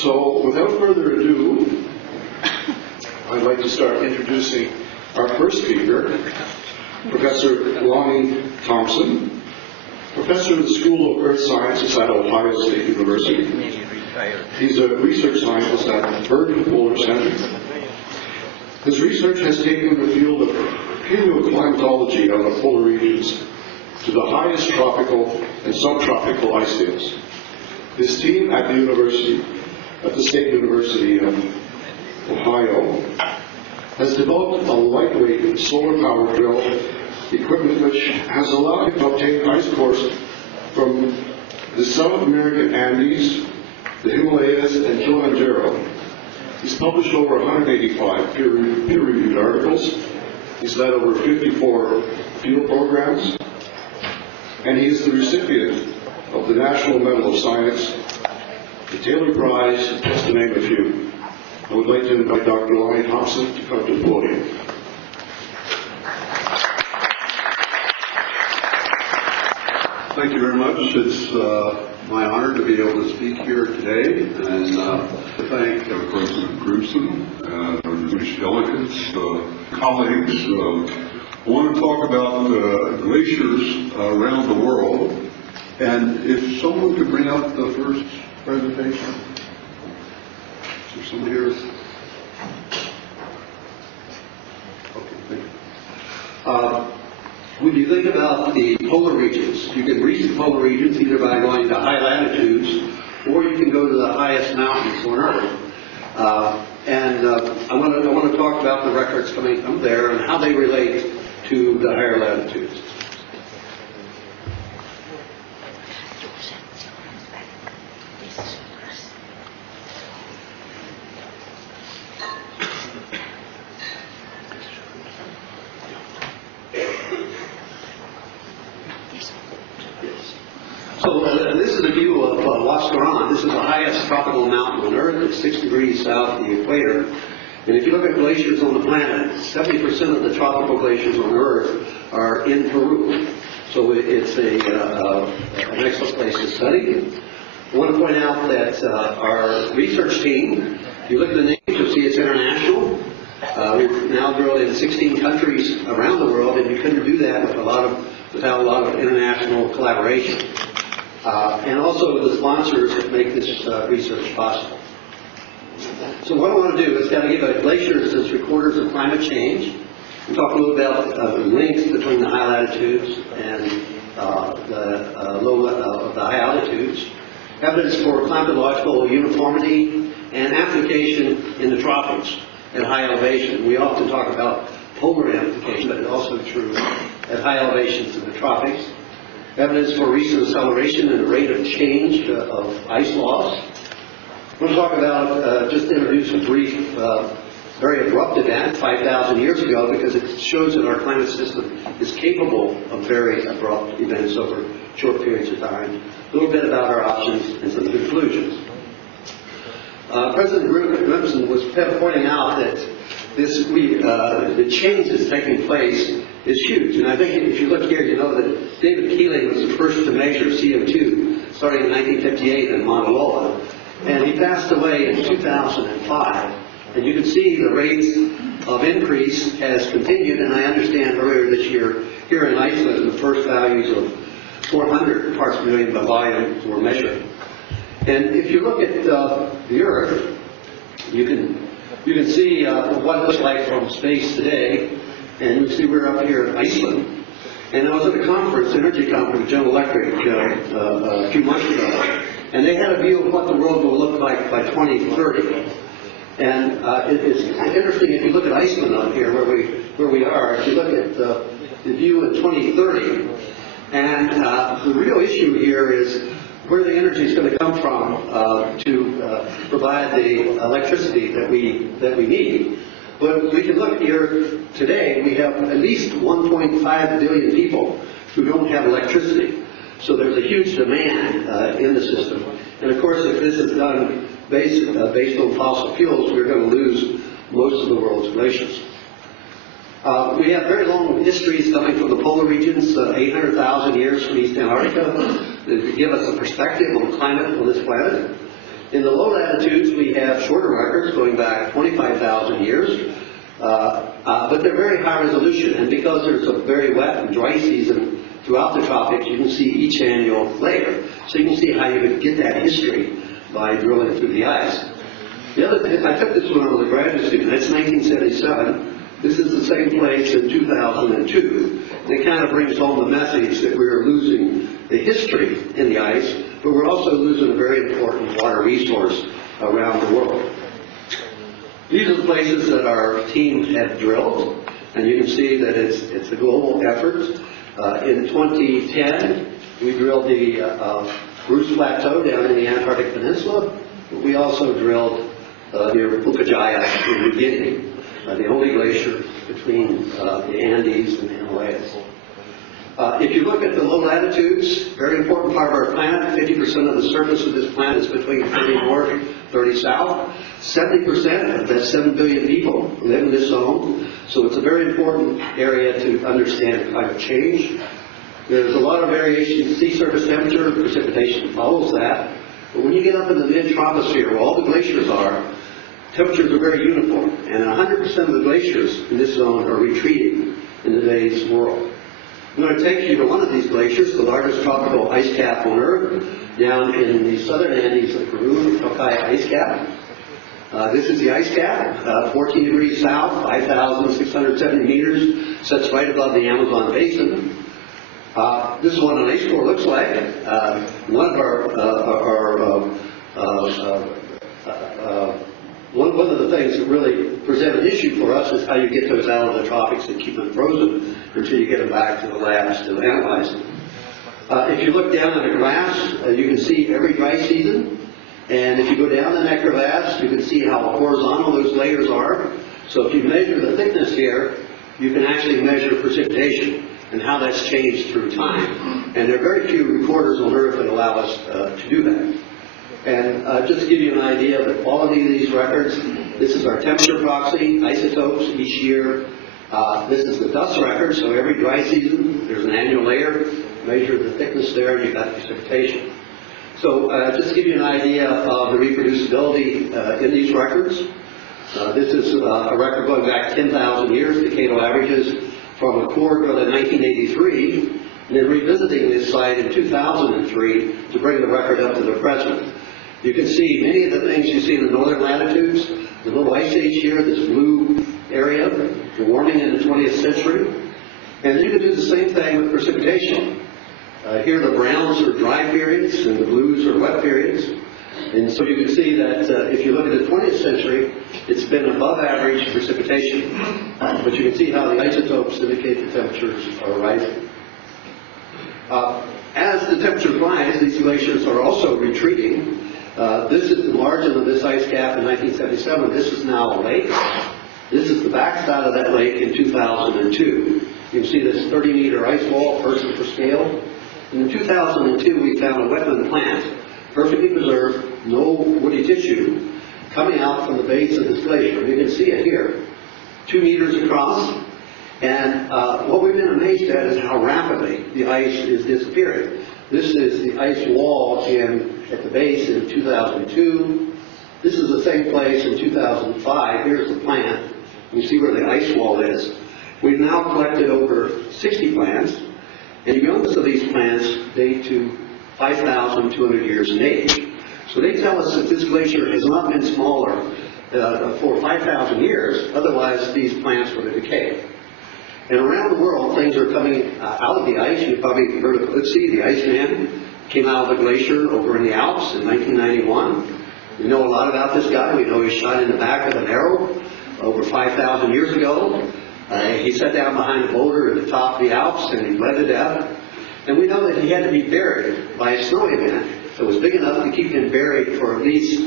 So, without further ado, I'd like to start introducing our first speaker, Professor Lonnie Thompson, Professor of the School of Earth Sciences at Ohio State University. He's a research scientist at Byrd Polar Center. His research has taken the field of paleoclimatology of the polar regions to the highest tropical and subtropical ice fields. His team at the State University of Ohio has developed a lightweight solar-powered drill equipment which has allowed him to obtain ice cores from the South American Andes, the Himalayas, and Kilimanjaro. He's published over 185 peer-reviewed articles. He's led over 54 field programs, and he is the recipient of the National Medal of Science, the Taylor Prize, just to name a few. I would like to invite Dr. Lonnie Thompson to come to the podium. Thank you very much. It's my honor to be able to speak here today, and to thank President Gruson, distinguished delegates, colleagues. I want to talk about glaciers around the world, and if someone could bring up the first presentation. Is there someone here? Okay, thank you. When you think about the polar regions, you can reach the polar regions either by going to high latitudes, or you can go to the highest mountains on Earth. I want to talk about the records coming from there and how they relate to the higher latitudes. This is a view of what's going on. This is the highest tropical mountain on Earth. It's 6 degrees south of the equator. And if you look at glaciers on the planet, 70% of the tropical glaciers on Earth are in Peru. So it's an excellent place to study. I want to point out that our research team, if you look at the names, you'll see it's international. We've now drilled in 16 countries around the world, and you couldn't do that without a lot of international collaboration. And also the sponsors that make this research possible. So what I want to do is kind of give a glaciers as recorders of climate change, and talk a little about the links between the high latitudes and the high altitudes, evidence for climatological uniformity, and application in the tropics at high elevation. We often talk about polar application, but it's also true at high elevations in the tropics. Evidence for recent acceleration in the rate of change of ice loss. I want to talk about, just introduce a brief, very abrupt event 5,000 years ago, because it shows that our climate system is capable of very abrupt events over short periods of time. A little bit about our options and some conclusions. President Gruson was pointing out that the change that's taking place is huge. And I think if you look here, you know that David Keeling was the first to measure CO2 starting in 1958 in Mauna Loa. And he passed away in 2005. And you can see the rates of increase has continued. And I understand earlier this year here in Iceland, the first values of 400 parts per million by volume were measured. And if you look at the Earth, you can see what it looks like from space today. And you can see we're up here in Iceland. And I was at a conference, energy conference, General Electric, a few months ago. And they had a view of what the world will look like by 2030. And it's interesting if you look at Iceland up here, where we are. If you look at the view in 2030, and the real issue here is where the energy is going to come from to provide the electricity that we need. But we can look here today. We have at least 1.5 billion people who don't have electricity. So there's a huge demand in the system. And of course, if this is done based on fossil fuels, we're going to lose most of the world's glaciers. We have very long histories coming from the polar regions, 800,000 years from East Antarctica, that give us a perspective on climate on this planet. In the low latitudes, we have shorter records going back 25,000 years, but they're very high resolution. And because there's a very wet and dry season throughout the tropics, you can see each annual layer. So you can see how you would get that history by drilling through the ice. The other thing, I took this one on as a graduate student. That's 1977. This is the same place in 2002. And it kind of brings home the message that we're losing the history in the ice, but we're also losing a very important water resource around the world. These are the places that our team had drilled, and you can see that it's a global effort. In 2010, we drilled the Bruce Plateau down in the Antarctic Peninsula. We also drilled near Putrajaya in New Guinea, the only glacier between the Andes and the Himalayas. If you look at the low latitudes, very important part of our planet, 50% of the surface of this planet is between 30 north, 30 south. 70% of that 7 billion people live in this zone, so it's a very important area to understand climate change. There's a lot of variation in sea surface temperature, precipitation follows that, but when you get up in the mid-troposphere where all the glaciers are, temperatures are very uniform, and 100% of the glaciers in this zone are retreating in today's world. I'm going to take you to one of these glaciers, the largest tropical ice cap on Earth, down in the southern Andes of Peru, the Tokai ice cap. This is the ice cap, 14 degrees south, 5,670 meters, sits right above the Amazon basin. This is what an ice core looks like. One of the things that really present an issue for us is how you get those out of the tropics and keep them frozen until you get them back to the labs to analyze them. If you look down at a glass, you can see every dry season. And if you go down in that crevasse, you can see how horizontal those layers are. So if you measure the thickness here, you can actually measure precipitation and how that's changed through time. And there are very few recorders on Earth that allow us to do that. And just to give you an idea of the quality of these records, this is our temperature proxy, isotopes each year. This is the dust record, so every dry season there's an annual layer, measure the thickness there, and you've got precipitation. So just to give you an idea of the reproducibility in these records, this is a record going back 10,000 years, decadal averages, from a core drilled in 1983, and then revisiting this site in 2003 to bring the record up to the present. You can see many of the things you see in the northern latitudes, the little ice age here, this blue area, the warming in the 20th century. And then you can do the same thing with precipitation. Here the browns are dry periods and the blues are wet periods. And so you can see that if you look at the 20th century, it's been above average precipitation. But you can see how the isotopes indicate the temperatures are rising. As the temperature rise, these glaciers are also retreating. This is the margin of this ice cap in 1977. This is now a lake. This is the backside of that lake in 2002. You can see this 30-meter ice wall, person per scale. In 2002, we found a wetland plant, perfectly preserved, no woody tissue, coming out from the base of this glacier. You can see it here, 2 meters across. And what we've been amazed at is how rapidly the ice is disappearing. This is the ice wall at the base in 2002. This is the same place in 2005. Here's the plant. You see where the ice wall is. We've now collected over 60 plants, and the youngest of these plants date to 5,200 years in age. So they tell us that this glacier has not been smaller for 5,000 years, otherwise these plants would have decayed. And around the world, things are coming out of the ice. You've probably heard of Ötzi, the Iceman, came out of the glacier over in the Alps in 1991. We know a lot about this guy. We know he was shot in the back with an arrow over 5,000 years ago. He sat down behind a boulder at the top of the Alps and he bled to death. And we know that he had to be buried by a snow event that was big enough to keep him buried for at least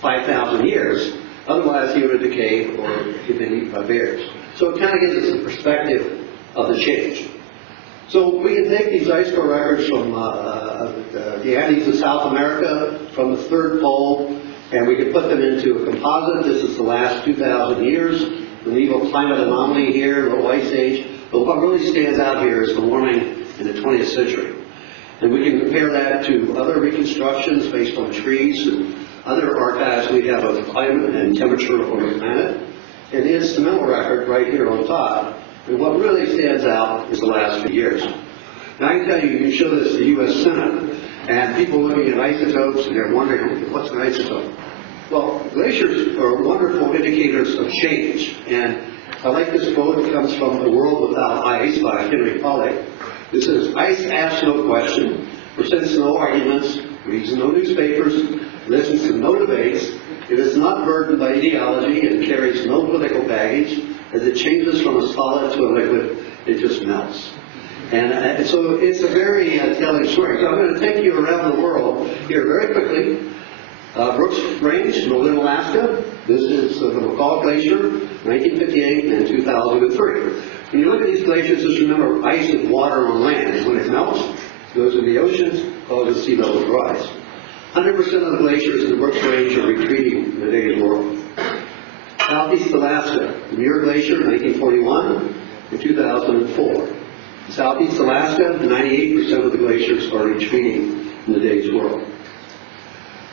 5,000 years. Otherwise, he would have decayed or he'd been eaten by bears. So it kind of gives us a perspective of the change. So we can take these ice core records from the Andes of South America, from the third pole, and we can put them into a composite. This is the last 2,000 years. The evil climate anomaly here, low ice age. But what really stands out here is the warming in the 20th century. And we can compare that to other reconstructions based on trees and other archives we have of climate and temperature on the planet, and the instrumental record right here on top. And what really stands out is the last few years. Now I can tell you, you can show this to the U.S. Senate, and people looking at isotopes, and they're wondering, what's an isotope? Well, glaciers are wonderful indicators of change, and I like this quote. It comes from A World Without Ice by Henry Pollack. This is, "Ice asks no question, presents no arguments, reads no newspapers, listens to no debates. It is not burdened by ideology and carries no political baggage. As it changes from a solid to a liquid, it just melts." And so it's a very telling story. So I'm going to take you around the world here very quickly. Brooks Range, Northern Alaska. This is the McCall Glacier, 1958 and 2003. When you look at these glaciers, just remember ice is water on land. And when it melts, it goes in the oceans, causes sea level rise. 100% of the glaciers in the Brooks Range are retreating in the today's world. Southeast Alaska, the Muir Glacier, 1941 and 2004. Southeast Alaska, 98% of the glaciers are retreating in the day's world.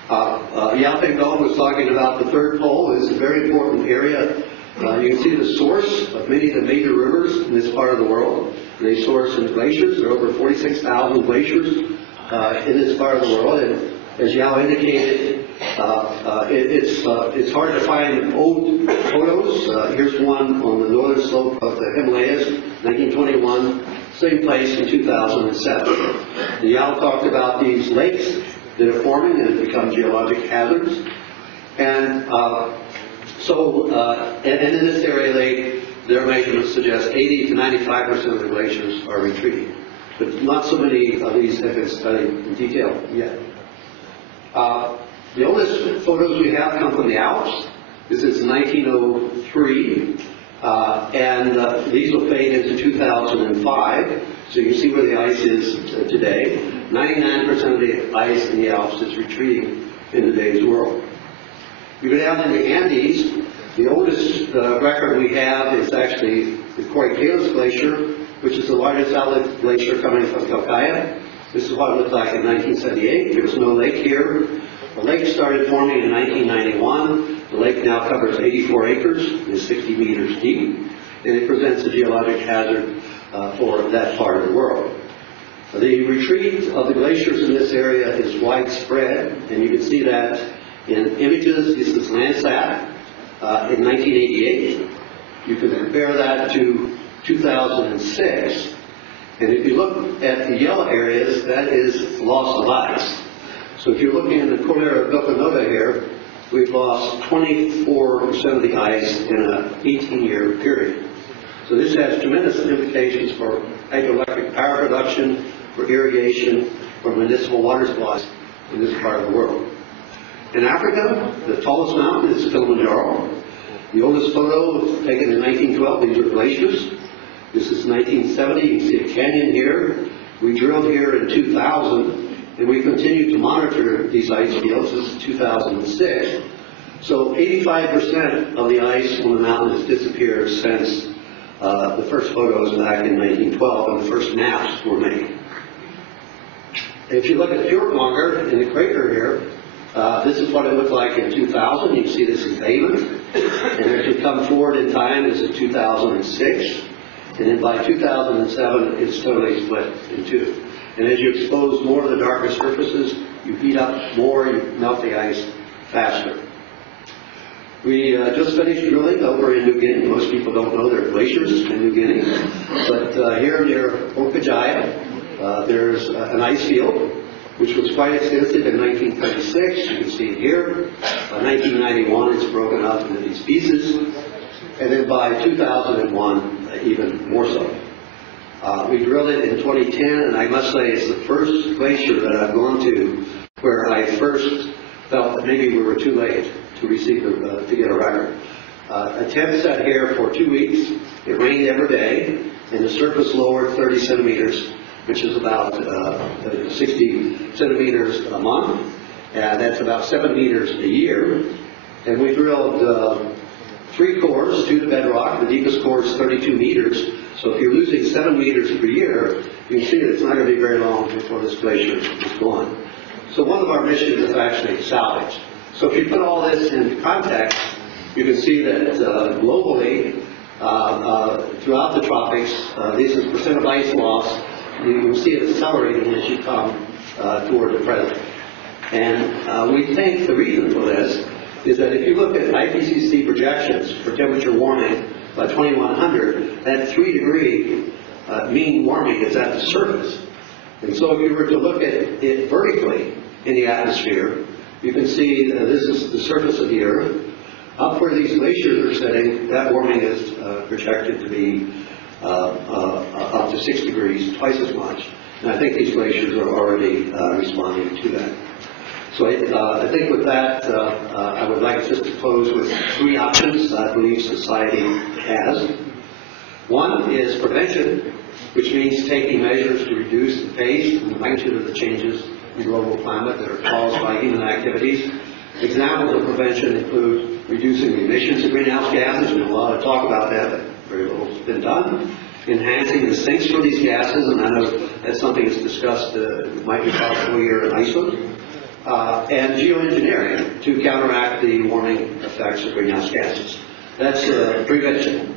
Yaping Dome was talking about the third pole. It's a very important area. You can see the source of many of the major rivers in this part of the world. They source in glaciers. There are over 46,000 glaciers in this part of the world. And as Yao indicated, it's hard to find old photos. Here's one on the northern slope of the Himalayas, 1921. Same place in 2007. And Yao talked about these lakes that are forming and become geologic hazards. And and in this area, their measurements suggest 80 to 95% of the glaciers are retreating. But not so many of these have been studied in detail yet. The oldest photos we have come from the Alps. This is 1903. And these will fade into 2005. So you can see where the ice is today. 99% of the ice in the Alps is retreating in today's world. You go down in the Andes, the oldest record we have is actually the Qori Glacier, which is the largest outlet glacier coming from Calcaya. This is what it looked like in 1978. There was no lake here. The lake started forming in 1991. The lake now covers 84 acres and is 60 meters deep, and it presents a geologic hazard for that part of the world. The retreat of the glaciers in this area is widespread, and you can see that in images. This is Landsat in 1988. You can compare that to 2006, and if you look at the yellow areas, that is loss of ice. So if you're looking at the Cordillera Vilcanova here, we've lost 24% of the ice in an 18-year period. So this has tremendous implications for hydroelectric power production, for irrigation, for municipal water supplies in this part of the world. In Africa, the tallest mountain is Kilimanjaro. The oldest photo was taken in 1912. These are glaciers. This is 1970. You can see a canyon here. We drilled here in 2000, and we continue to monitor these ice fields. This is 2006. So 85% of the ice on the mountain has disappeared since the first photos back in 1912 and the first maps were made. If you look at Furtwängler in the crater here, this is what it looked like in 2000. You can see this is pavement. And as you come forward in time, this is 2006. And then by 2007, it's totally split in two. And as you expose more of the darker surfaces, you heat up more, you melt the ice faster. We just finished drilling over in New Guinea. Most people don't know there are glaciers in New Guinea. But here near Okajaya, there's an ice field, which was quite extensive in 1936. You can see it here. By 1991, it's broken up into these pieces. And then by 2001, even more so. We drilled it in 2010, and I must say it's the first glacier that I've gone to where I first felt that maybe we were too late to receive to get a record. A tent sat here for 2 weeks. It rained every day, and the surface lowered 30 centimeters, which is about 60 centimeters a month, and that's about 7 meters a year. And we drilled 3 cores, 2 to bedrock. The deepest core is 32 meters. So if you're losing 7 meters per year, you can see that it's not going to be very long before this glacier is gone. So one of our missions is actually salvage. So if you put all this into context, you can see that globally, throughout the tropics, this is percent of ice loss. You can see it accelerating as you come toward the present. And we think the reason for this is that if you look at IPCC projections for temperature warming by 2100, that 3-degree mean warming is at the surface. And so if you were to look at it vertically in the atmosphere, you can see this is the surface of the Earth. Up where these glaciers are sitting, that warming is projected to be up to 6 degrees, twice as much. And I think these glaciers are already responding to that. So I think with that, I would like just to close with 3 options I believe society has. One is prevention, which means taking measures to reduce the pace and the magnitude of the changes in global climate that are caused by human activities. Examples of prevention include reducing the emissions of greenhouse gases. There's a lot of talk about that, but very little has been done. Enhancing the sinks for these gases, and I know that's something that's discussed, might be possible here in Iceland. And geoengineering to counteract the warming effects of greenhouse gases. That's prevention.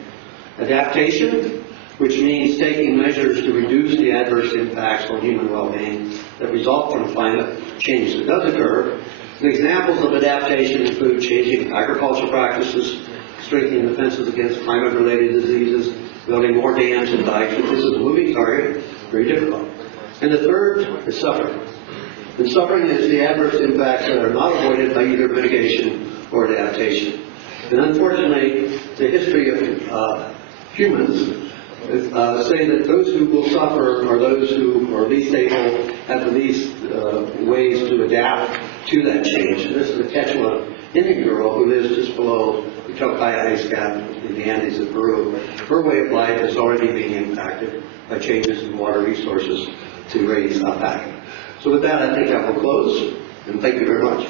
Adaptation, which means taking measures to reduce the adverse impacts on human well-being that result from climate change that does occur. And examples of adaptation include changing agricultural practices, strengthening defenses against climate-related diseases, building more dams and dikes. This is a moving target, very difficult. And the third is suffering. And suffering is the adverse impacts that are not avoided by either mitigation or adaptation. And unfortunately, the history of humans say that those who will suffer are those who are least able, have the least ways to adapt to that change. And this is the Quechua Indian girl who lives just below the Chalcaya ice cap in the Andes of Peru. Her way of life is already being impacted by changes in water resources to raise alpaca. So with that, I think I will close, and thank you very much.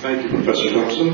Thank you, Professor Thompson.